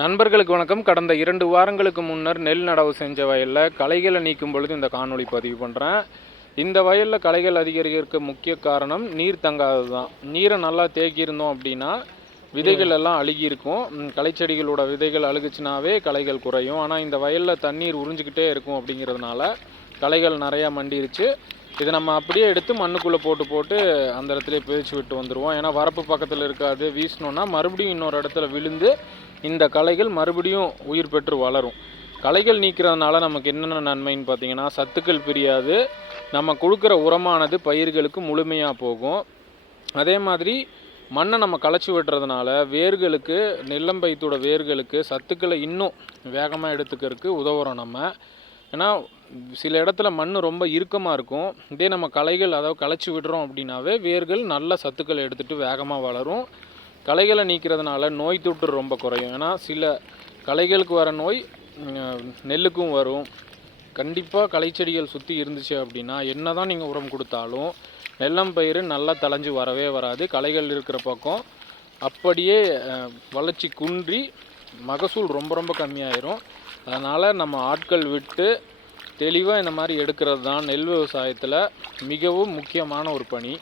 நண்பர்களுக்கு வணக்கம். கடந்த 2 வாரங்களுக்கு முன்னர் நெல் நடவு செஞ்ச வயலில் களைகளை நீக்கும் பொழுது இந்த காணொளி பதிவு பண்ணுறேன். இந்த வயலில் களைகள் அதிகரிக்கிறதுக்கு முக்கிய காரணம் நீர் தங்காதது தான். நீரை நல்லா தேக்கியிருந்தோம் அப்படின்னா விதைகள் எல்லாம் அழுகியிருக்கும். களைச்செடிகளோட விதைகள் அழுகுச்சுனாவே களைகள் குறையும். ஆனால் இந்த வயலில் தண்ணீர் உறிஞ்சிக்கிட்டே இருக்கும் அப்படிங்கிறதுனால களைகள் நிறையா மண்டிருச்சு. இதை நம்ம அப்படியே எடுத்து மண்ணுக்குள்ளே போட்டு அந்த இடத்துல பிரித்து விட்டு வந்துடுவோம். ஏன்னா வரப்பு பக்கத்தில் இருக்காது. வீசினோன்னா மறுபடியும் இன்னொரு இடத்துல விழுந்து இந்த களைகள் மறுபடியும் உயிர் பெற்று வளரும். களைகள் நீக்கிறதுனால நமக்கு என்னென்ன நன்மைன்னு பார்த்தீங்கன்னா, சத்துக்கள் பிரியாது, நம்ம கொடுக்குற உரமானது பயிர்களுக்கு முழுமையாக போகும். அதே மாதிரி மண்ணை நம்ம களைச்சி விட்டுறதுனால வேர்களுக்கு, நெல்லம்பயித்தோட வேர்களுக்கு சத்துக்களை இன்னும் வேகமாக எடுத்துக்கிறதுக்கு உதவுறோம் நம்ம. ஏன்னா சில இடத்துல மண் ரொம்ப இறுக்கமாக இருக்கும். இதே நம்ம களைகள் அதாவது களைச்சி விடுறோம் அப்படின்னாவே வேர்கள் நல்ல சத்துக்களை எடுத்துகிட்டு வேகமாக வளரும். களைகளை நீக்கிறதுனால நோய் தொற்று ரொம்ப குறையும். ஏன்னா சில களைகளுக்கு வர நோய் நெல்லுக்கும் வரும். கண்டிப்பாக களைச்செடிகள் சுற்றி இருந்துச்சு அப்படின்னா என்ன தான் நீங்கள் உரம் கொடுத்தாலும் நெல்லம்பயிறு நல்லா தளைஞ்சு வரவே வராது. களைகள் இருக்கிற பக்கம் அப்படியே வளர்ச்சி குன்றி மகசூல் ரொம்ப ரொம்ப கம்மியாயிரும். அதனால் நம்ம ஆட்கள் விட்டு தெளிவாக இந்த மாதிரி எடுக்கிறது தான் நெல் விவசாயத்தில் மிகவும் முக்கியமான ஒரு பணி.